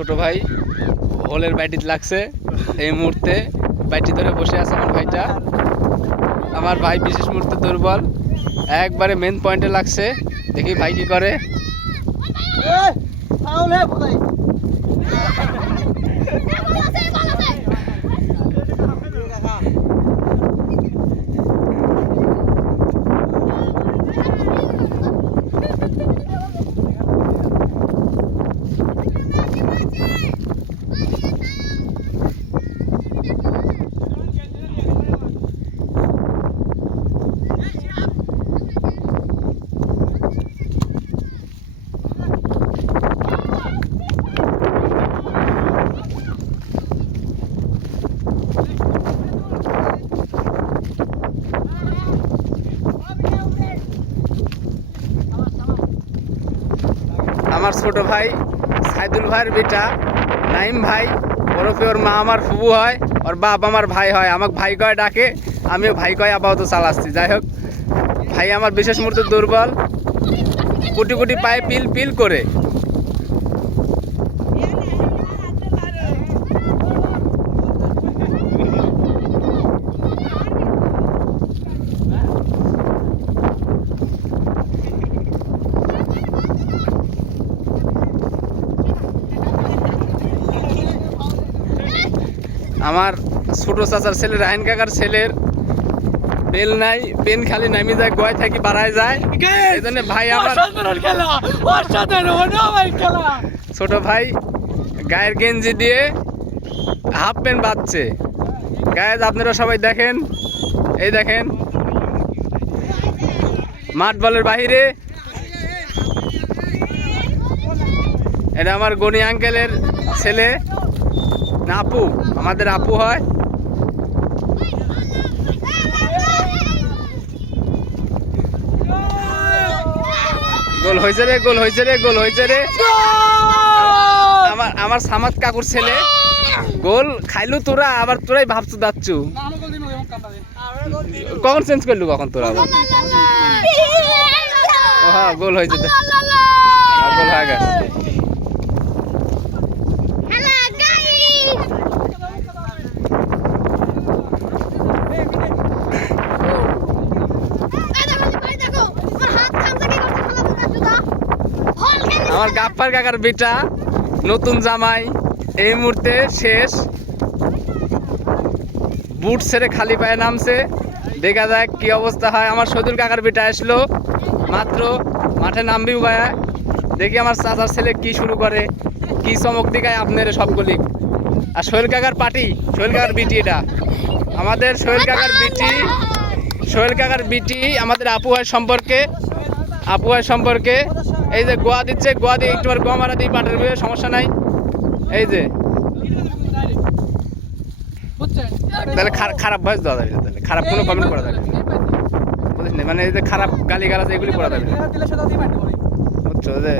ছোট ভাই, হোলের বাইটিতে লাগছে এই মুহূর্তে। বাইটি ধরে বসে আছে আমার ভাইটা। আমার ভাই বিশেষ মুহূর্তে দুর্বল। একবারে মেন পয়েন্টে লাগছে। দেখি ভাই কি করে তাহলে ভাই আমার ছোট ভাই, সাইদুল ভাইয়ের বেটা, নাইম ভাই। ওরফে ওর মা আমার ফুবু হয়, ওর বাপ আমার ভাই হয়। আমাকে ভাই কয় ডাকে, আমিও ভাই কয় আপাতত চালাচ্ছি। যাই হোক, ভাই আমার বিশেষ মুহূর্তে দুর্বল। কুটি কুটি পায়ে পিল পিল করে। আমার ছোট চাচার ছেলে রায়ন কাকার ছেলের বেল নাই পেন খালি নামি যায় গোয়ায় থাকি বাড়ায় যায়। এই জন্য ভাই আমার ছোট ভাই গায়ের গেঞ্জি দিয়ে হাফ প্যান্ট বাঁধছে। গায়ে আপনারা সবাই দেখেন। এই দেখেন। মাঠ বলের বাহিরে। এটা আমার গনি আঙ্কেলের ছেলে। না আপু আমাদের আপু হয়। গোল হয়েছে রে গোল হয়েছে রে গোল হয়েছে রে। আমার আমার সামাদ কাকুর ছেলে। গোল খাইলু তোরা আবার তোরাই ভাবছু দাচ্ছু। কখন চেঞ্জ করলু কখন তোরা হ্যাঁ গোল হয়েছে। গোল হয়ে গেছে। গাপ্পার কাকার বেটা, নতুন জামাই, এই মুহূর্তে শেষ। বুট ছেড়ে খালি পায়ে নামছে। দেখা যাক কি অবস্থা হয়। আমার সদুর কাকার বেটা আসলো। মাত্র মাঠে নামবি ভাইয়া দেখি আমার চাচার ছেলে কি শুরু করে, কি চমক দিকায় আপনার সবগুলি। আর সোহেল কাকার পার্টি, সোহেল কাকার বিটি এটা। আমাদের সোহেল কাকার বিটি, সোহেল কাকার বিটি আমাদের আপু সম্পর্কে আপু সম্পর্কে এই যে গোয়া দিচ্ছে, গোয়া দিয়ে একটু গোয়া মারা দিই পাটের বিয়ে, সমস্যা নাই। এই যে। তাহলে খারাপ ভয়েস দেওয়া যাবে, তাহলে খারাপ কোনো কমেন্ট করা যাবে বুঝলি মানে এই যে খারাপ গালি গালাজ এগুলি করা যাবে বুঝছ? যে।